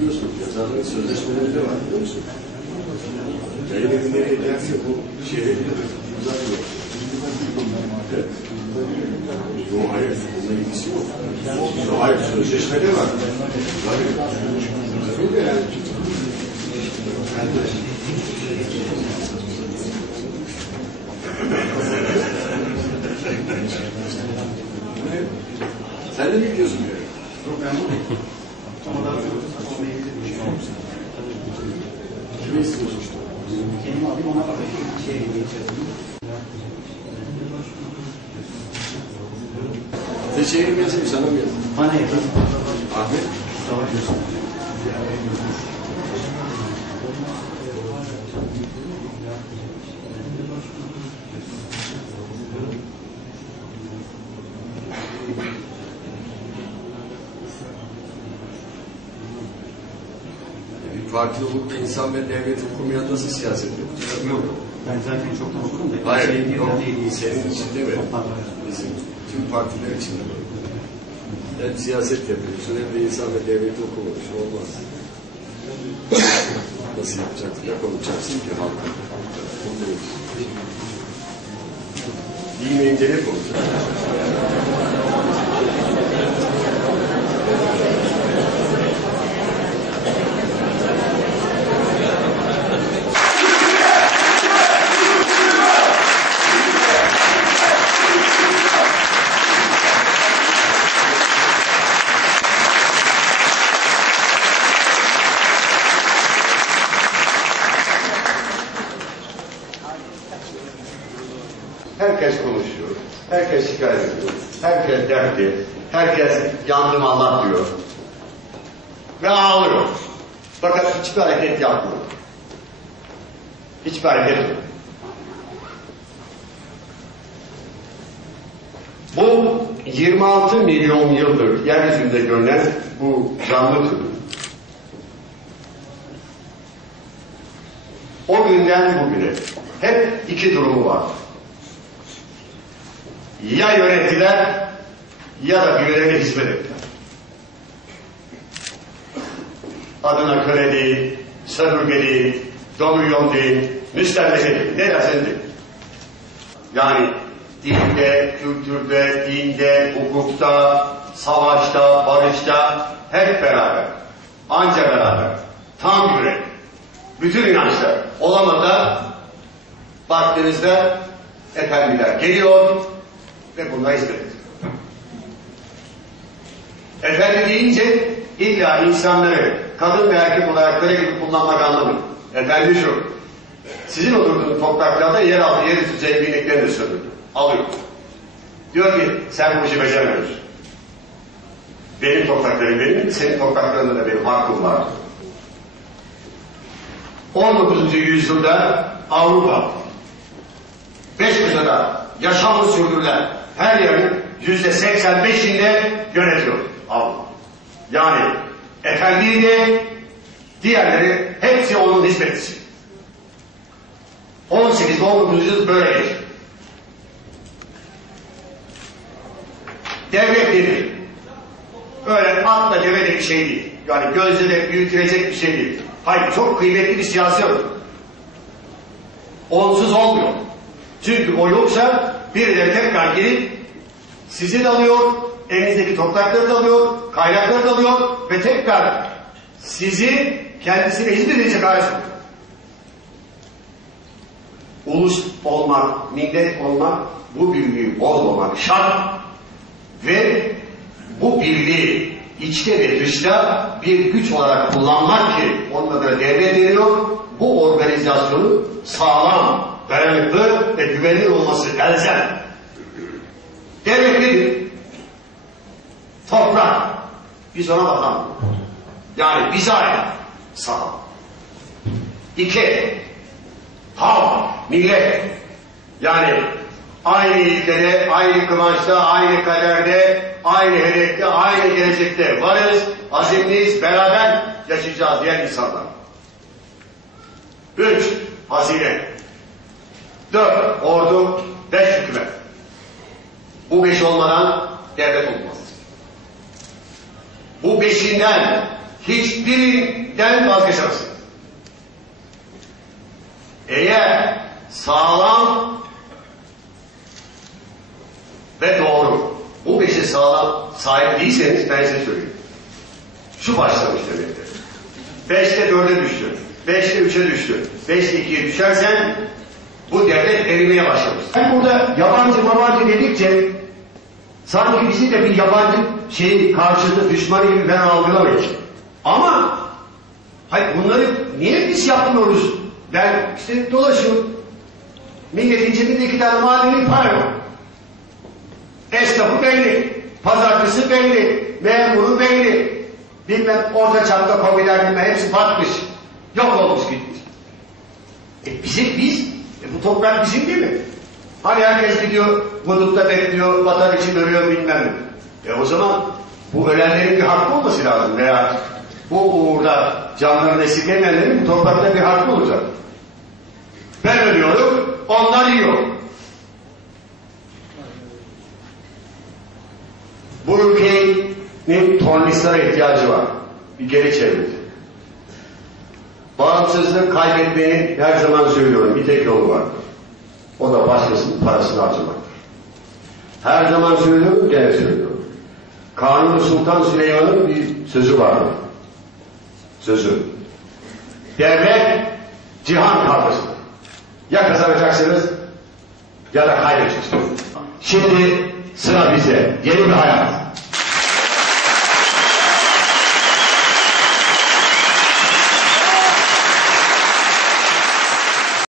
Biliyorsunuz yazarların sözleşmelerinde var biliyor musun? Benim evimde de bu şehirde uzak yok. Evet. Yok hayır, bununla ilgisi yok. Yok hayır, sözleşmede var. Tabii. Tabii de yani. Sen de mi gidiyorsun böyle? Kimi istiyorsun? Benim adım ona şey geçirdim. Teşekkür ederim sana mı yazın? Bana yakın. Ahmet? Diyorsun. Bir parti olup da insan ve devlet okumayan nasıl siyaset yapacak? Yok. Ben zaten çoktan okudum da. Hayır, şey yok. değil, değil. Senin için de mi? Bizim tüm partiler için de böyle. Hem siyaset yapıyorsun hem de insan ve devleti okumamışsın. Olmaz. Nasıl yapacaksın? Ne konuşacaksın ki halka? Bilmeyince ne konuşacaksın? Herkes konuşuyor. Herkes şikayet ediyor. Herkes dertli. Herkes yandım Allah diyor. Ve ağlıyor. Fakat hiçbir hareket yapmıyor. Hiçbir hareket yok. Bu 26 milyon yıldır yeryüzünde görülen bu canlı türü o günden bugüne hep iki durumu var. Ya yönettiler ya da birilerine hizmet ettiler. Adına köle değil, sömürge değil, domilyon değil, müstemmleke değil. Ne dersen de. Yani dinde, kültürde, dinde, hukukta, savaşta, barışta hep beraber. Anca beraber. Tam yürek. Bütün inançlar. Olamada baktığınızda efendiler geliyor ve buna hizmet ediyor. Efendi deyince illa insanları kadın ve erkek olarak köle gibi kullanmak anlamı. Efendi şu. Sizin oturduğunuz topraklarda yeraltı yerüstü zenginliklerini sömürdü. Alıyor. Diyor ki sen bu işi beceremiyorsun. Benim topraklarım benim, senin topraklarında da benim hakkım var. 19. yüzyılda Avrupa beş kıtada yaşamı sürdürülen her yerin yüzde 85'inde yönetiyor Avrupa. Yani efendiyi de diğerleri hepsi onun hizmetçisi. 18 19. yüzyıl böyle geçti. Devlet nedir? Öyle atla deve de bir şey değil. Yani gözle de büyütülecek bir şey değil. Hayır çok kıymetli bir siyasi örgüt. Onsuz olmuyor. Çünkü o yoksa birileri tekrar gelip sizi de alıyor, elinizdeki toprakları da alıyor, kaynakları da alıyor ve tekrar sizi kendisine hizmet edecek hale. Ulus olmak, millet olmak, bu birliği bozmamak şart ve bu birliği içte ve dışta bir güç olarak kullanmak ki onunla da devlet veriyor, bu organizasyonu sağlam, dayanıklı ve güvenilir olması elzem. Devlet nedir? Toprak. Biz ona bakalım. Yani bize ait sağlam. İki, halk, millet. Yani aynı ilkede, aynı kıvançta, aynı kaderde, aynı hedefte, aynı gelecekte varız, azimliyiz, beraber yaşayacağız diyen insanlar. Üç, hazine. Dört, ordu. Beş, hükümet. Bu beş olmadan devlet olmaz. Bu beşinden hiçbirinden vazgeçemezsiniz. Eğer sağlam ve doğru bu beşe sağlam sahip değilseniz ben size söyleyeyim. Şu başlamış demektir. Beşte dörde düştü. Beşte üçe düştü. Beşte ikiye düşersen bu devlet erimeye başlamış. Ben burada yabancı mabancı dedikçe sanki bizi de bir yabancı şey karşıtı düşmanı gibi ben algılamayız. Ama hayır bunları niye biz yapmıyoruz? Ben işte dolaşıyorum. Milletin cebinde iki tane madeni para yok. Esnafı belli. Pazartesi belli. Memuru belli. Bilmem orta çapta kobiler bilmem hepsi batmış. Yok olmuş gitmiş. E bizim biz, bu toprak bizim değil mi? Hani herkes gidiyor, hudutta bekliyor, vatan için ölüyor bilmem ne. E o zaman bu ölenlerin bir hakkı olması lazım veya bu uğurda canlarını esirgemeyenlerin toprakta bir hakkı olacak. Ben ölüyorum, onlar yiyor. Bu ülkenin tornistlere ihtiyacı var. Bir geri çevirdi. Bağımsızlık kaybetmenin her zaman söylüyorum bir tek yolu var. O da başkasının parasını harcamaktır. Her zaman söylüyorum, gene söylüyorum. Kanuni Sultan Süleyman'ın bir sözü vardır. Sözü. Devlet cihan kavgasıdır. Ya kazanacaksınız ya da kaybedeceksiniz. Şimdi sıra bize. Yeni bir hayat.